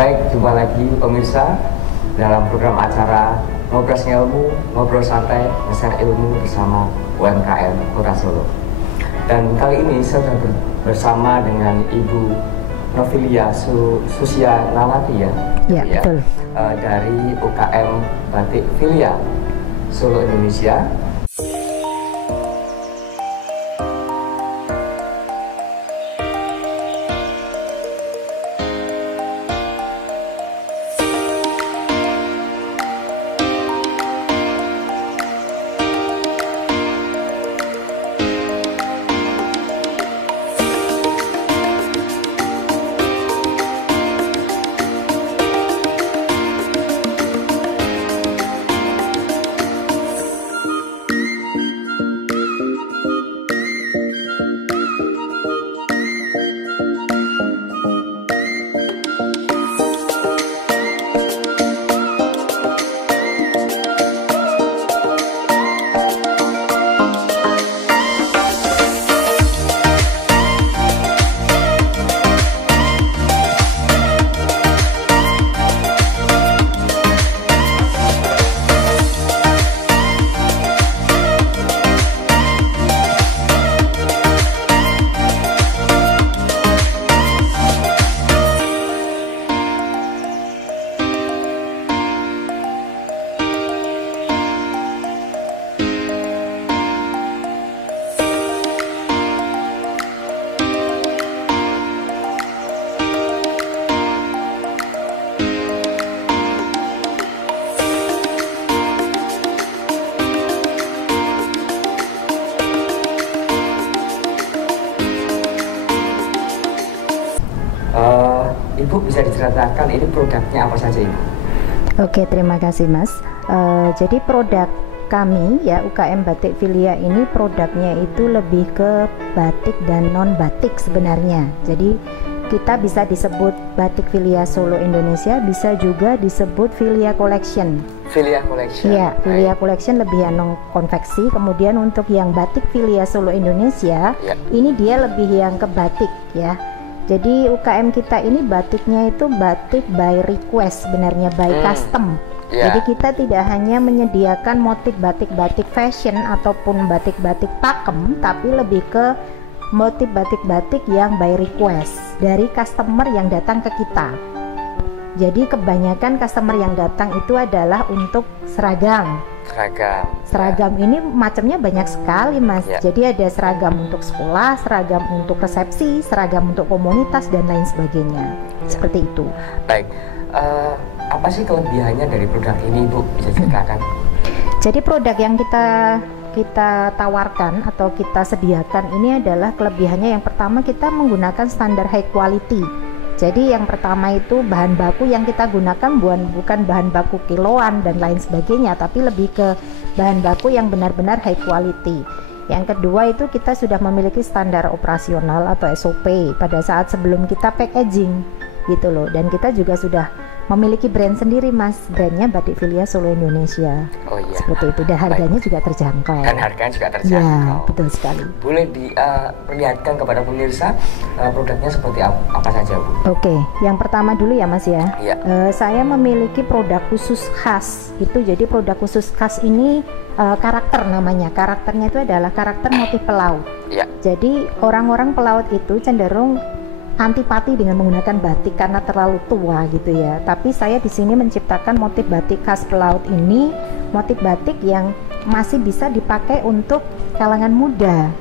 Baik, jumpa lagi pemirsa dalam program acara Ngobrol Ilmu, Ngobrol Santai, Nge-share Ilmu bersama UMKM Kota Solo. Dan kali ini saya sudah bersama dengan Ibu Novilia Susianawati ya, betul. Dari UKM Batik Filia Solo Indonesia. Ibu bisa diceritakan ini produknya apa saja Ibu? Oke, terima kasih Mas. Jadi produk kami ya UKM Batik Filia ini produknya itu lebih ke batik dan non batik sebenarnya. Jadi kita bisa disebut Batik Filia Solo Indonesia, bisa juga disebut Filia Collection. Filia Collection. Iya, Filia Collection lebih yang konveksi. Kemudian untuk yang Batik Filia Solo Indonesia, ini dia lebih yang ke batik ya. Jadi UKM kita ini batiknya itu batik by request sebenarnya, by custom. Jadi kita tidak hanya menyediakan motif batik-batik fashion ataupun batik-batik pakem, tapi lebih ke motif batik-batik yang by request dari customer yang datang ke kita. Jadi kebanyakan customer yang datang itu adalah untuk seragam. Seragam ini macamnya banyak sekali Mas. Jadi ada seragam untuk sekolah, seragam untuk resepsi, seragam untuk komunitas dan lain sebagainya. Seperti itu. Baik, apa sih kelebihannya dari produk ini Bu? Bisa ceritakan? Jadi produk yang kita tawarkan atau kita sediakan ini adalah kelebihannya yang pertama, kita menggunakan standar high quality. Jadi yang pertama itu bahan baku yang kita gunakan bukan bahan baku kiloan dan lain sebagainya, tapi lebih ke bahan baku yang benar-benar high quality. Yang kedua itu kita sudah memiliki standar operasional atau SOP pada saat sebelum kita packaging gitu loh. Dan kita juga sudah memiliki brand sendiri Mas, brandnya Batik Filia Solo Indonesia. Oh iya. Seperti itu, dan harganya juga terjangkau. Dan harganya juga terjangkau. Ya, betul sekali. Boleh diperlihatkan kepada pemirsa produknya seperti apa saja Bu? Oke, yang pertama dulu ya Mas ya. Saya memiliki produk khusus khas. Itu jadi produk khusus khas ini karakter namanya. Karakternya itu adalah karakter motif pelaut. Jadi orang-orang pelaut itu cenderung antipati dengan menggunakan batik karena terlalu tua gitu ya. Tapi saya di sini menciptakan motif batik khas pelaut ini, motif batik yang masih bisa dipakai untuk kalangan muda.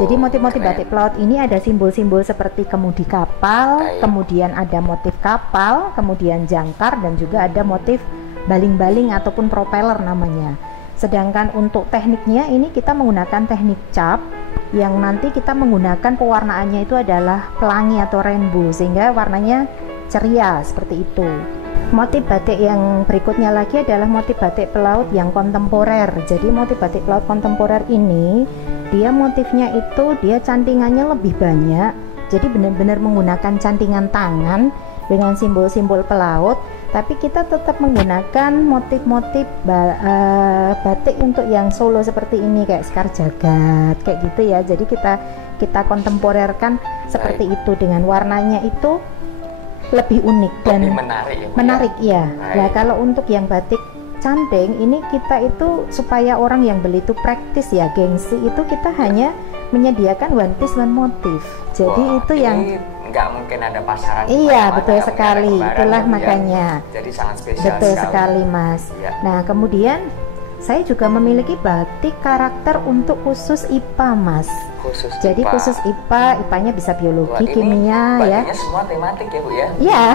Jadi motif-motif batik pelaut ini ada simbol-simbol seperti kemudi kapal, kemudian ada motif kapal, kemudian jangkar, dan juga ada motif baling-baling ataupun propeller namanya. Sedangkan untuk tekniknya ini kita menggunakan teknik cap, yang nanti kita menggunakan pewarnaannya itu adalah pelangi atau rainbow sehingga warnanya ceria seperti itu. Motif batik yang berikutnya lagi adalah motif batik pelaut yang kontemporer. Jadi motif batik pelaut kontemporer ini dia motifnya itu dia cantingannya lebih banyak. Jadi benar-benar menggunakan cantingan tangan dengan simbol-simbol pelaut, tapi kita tetap menggunakan motif-motif batik untuk yang Solo seperti ini, kayak sekar jagat kayak gitu ya. Jadi kita kontemporerkan seperti itu dengan warnanya itu lebih unik dan lebih menarik ya, menarik ya. Nah kalau untuk yang batik Candeng ini kita itu supaya orang yang beli itu praktis ya, gengsi, itu kita hanya menyediakan one piece one motif. Jadi itu yang nggak mungkin ada pasaran. Iya betul sekali, itulah makanya. Jadi sangat spesial. Betul sekali Mas. Ya. Nah kemudian saya juga memiliki batik karakter untuk khusus IPA Mas. Jadi khusus IPA, IPA-nya bisa biologi, kimia ya. Semua tematik ya Bu ya? Iya.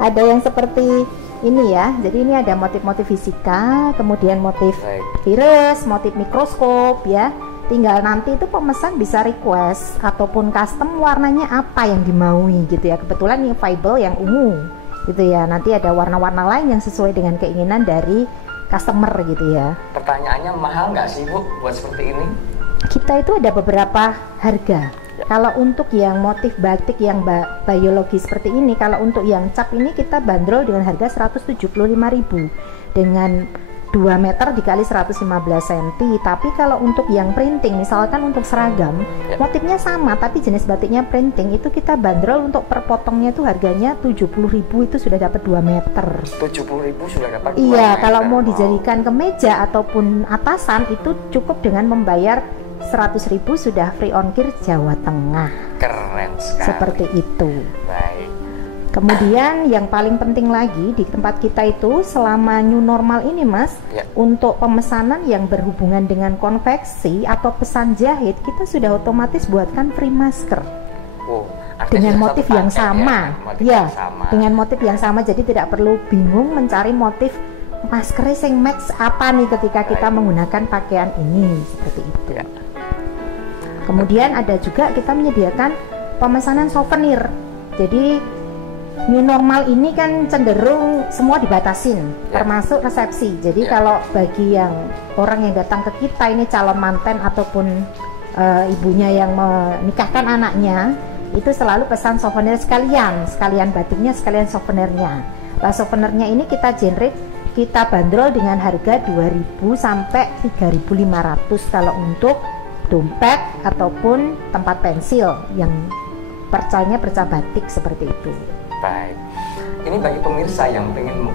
Ada yang seperti ini ya, jadi ini ada motif-motif fisika, kemudian motif virus, motif mikroskop ya. Tinggal nanti itu pemesan bisa request ataupun custom warnanya apa yang dimaui gitu ya. Kebetulan ini Fable yang ungu gitu ya. Nanti ada warna-warna lain yang sesuai dengan keinginan dari customer gitu ya. Pertanyaannya mahal nggak sih Bu buat seperti ini? Kita itu ada beberapa harga. Kalau untuk yang motif batik yang biologi seperti ini, kalau untuk yang cap ini kita bandrol dengan harga 175.000 dengan 2 meter dikali 115 cm. Tapi kalau untuk yang printing, misalkan untuk seragam, motifnya sama tapi jenis batiknya printing, itu kita bandrol untuk per potongnya itu harganya 70.000, itu sudah dapat 2 meter. 70.000 sudah dapat 2 meter. Iya, kalau mau dijadikan kemeja ataupun atasan itu cukup dengan membayar 100.000 sudah free ongkir Jawa Tengah. Keren sekali. Seperti itu. Baik. Kemudian yang paling penting lagi di tempat kita itu selama new normal ini Mas, untuk pemesanan yang berhubungan dengan konveksi atau pesan jahit, kita sudah otomatis buatkan free masker. Dengan motif yang sama. Ya, dengan motif yang sama, jadi tidak perlu bingung mencari motif masker yang match apa nih ketika kita menggunakan pakaian ini, seperti itu. Kemudian ada juga kita menyediakan pemesanan souvenir. Jadi new normal ini kan cenderung semua dibatasin, termasuk resepsi. Jadi kalau bagi yang orang yang datang ke kita ini calon manten ataupun ibunya yang menikahkan anaknya, itu selalu pesan souvenir sekalian batiknya, sekalian souvenirnya. Nah souvenirnya ini kita generate, kita bandrol dengan harga 2.000 sampai 3.500 kalau untuk dompet ataupun tempat pensil yang percanya perca batik seperti itu. Baik. Ini bagi pemirsa yang ingin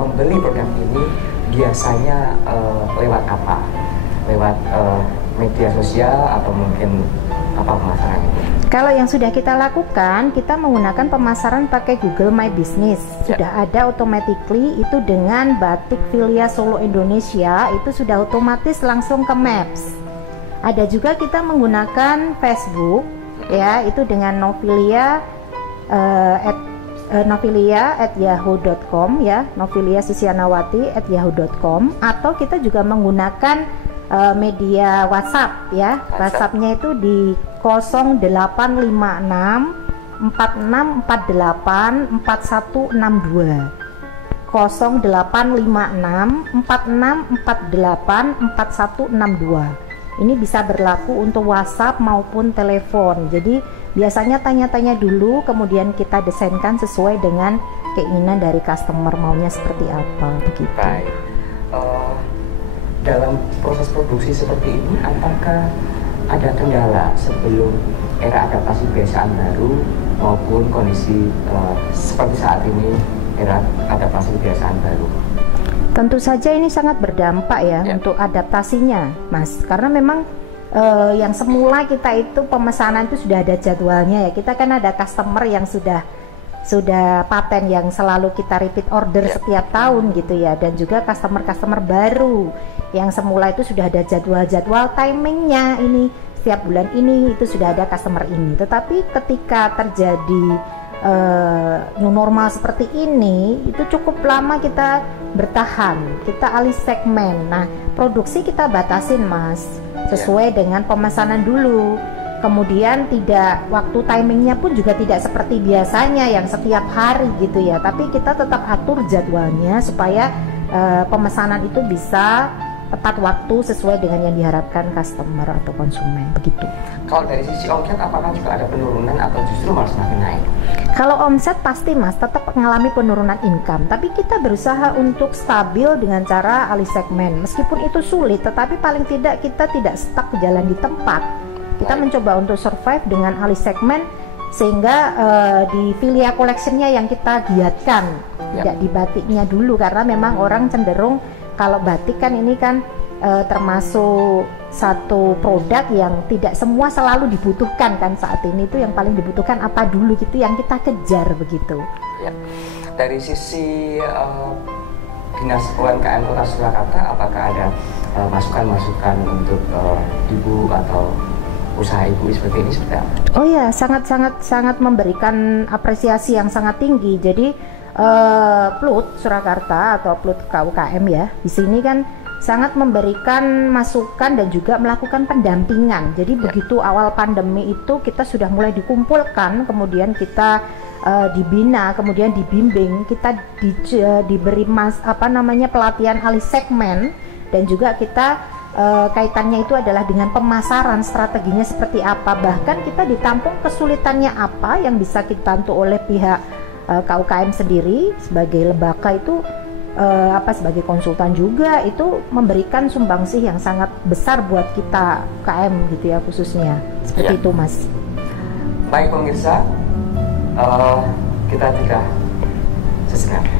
membeli produk ini biasanya lewat apa? Lewat media sosial atau mungkin apa pemasaran itu? Kalau yang sudah kita lakukan, kita menggunakan pemasaran pakai Google My Business. Sudah ada automatically itu dengan Batik Filia Solo Indonesia, itu sudah otomatis langsung ke Maps. Ada juga kita menggunakan Facebook ya, itu dengan novilia@yahoo.com ya, Novilia Susianawati @yahoo.com, atau kita juga menggunakan media WhatsApp ya. WhatsApp-nya itu di 0856 4648 4162. 0856 4648 4162. Ini bisa berlaku untuk WhatsApp maupun telepon. Jadi biasanya tanya-tanya dulu, kemudian kita desainkan sesuai dengan keinginan dari customer maunya seperti apa begitu. Baik. Dalam proses produksi seperti ini, apakah ada kendala sebelum era adaptasi kebiasaan baru maupun kondisi seperti saat ini era adaptasi kebiasaan baru? Tentu saja ini sangat berdampak ya untuk adaptasinya, Mas. Karena memang yang semula kita itu pemesanan itu sudah ada jadwalnya ya. Kita kan ada customer yang sudah paten yang selalu kita repeat order setiap tahun gitu ya. Dan juga customer baru yang semula itu sudah ada jadwal timingnya ini. Setiap bulan ini itu sudah ada customer ini. Tetapi ketika terjadi new normal seperti ini, itu cukup lama kita bertahan, kita alih segmen. Nah, produksi kita batasin, Mas, sesuai dengan pemesanan dulu. Kemudian tidak, waktu timingnya pun juga tidak seperti biasanya yang setiap hari gitu ya. Tapi kita tetap atur jadwalnya supaya pemesanan itu bisa tepat waktu sesuai dengan yang diharapkan customer atau konsumen begitu. Kalau dari sisi omset, apakah juga ada penurunan atau justru malah semakin naik? Kalau omset pasti Mas tetap mengalami penurunan income, tapi kita berusaha untuk stabil dengan cara alih segmen. Meskipun itu sulit, tetapi paling tidak kita tidak stuck jalan di tempat. Kita mencoba untuk survive dengan alih segmen. sehingga di Filia Collection-nya yang kita giatkan, tidak di batiknya dulu, karena memang orang cenderung kalau batik kan ini kan termasuk satu produk yang tidak semua selalu dibutuhkan kan saat ini. Itu yang paling dibutuhkan apa dulu gitu yang kita kejar begitu. Ya. Dari sisi Dinas UMKM Kota Surakarta, apakah ada masukan-masukan untuk ibu atau usaha ibu seperti ini seperti apa? Oh ya, sangat memberikan apresiasi yang sangat tinggi. Jadi PLUT Surakarta atau PLUT KUKM ya, di sini kan sangat memberikan masukan dan juga melakukan pendampingan. Jadi begitu awal pandemi itu kita sudah mulai dikumpulkan, kemudian kita dibina, kemudian dibimbing, kita diberi pelatihan alih segmen, dan juga kita kaitannya itu adalah dengan pemasaran, strateginya seperti apa, bahkan kita ditampung kesulitannya apa yang bisa kita bantu oleh pihak KUKM sendiri sebagai lembaga itu sebagai konsultan juga, itu memberikan sumbangsih yang sangat besar buat kita KM gitu ya khususnya seperti itu Mas. Baik pemirsa, kita tidak sesekali.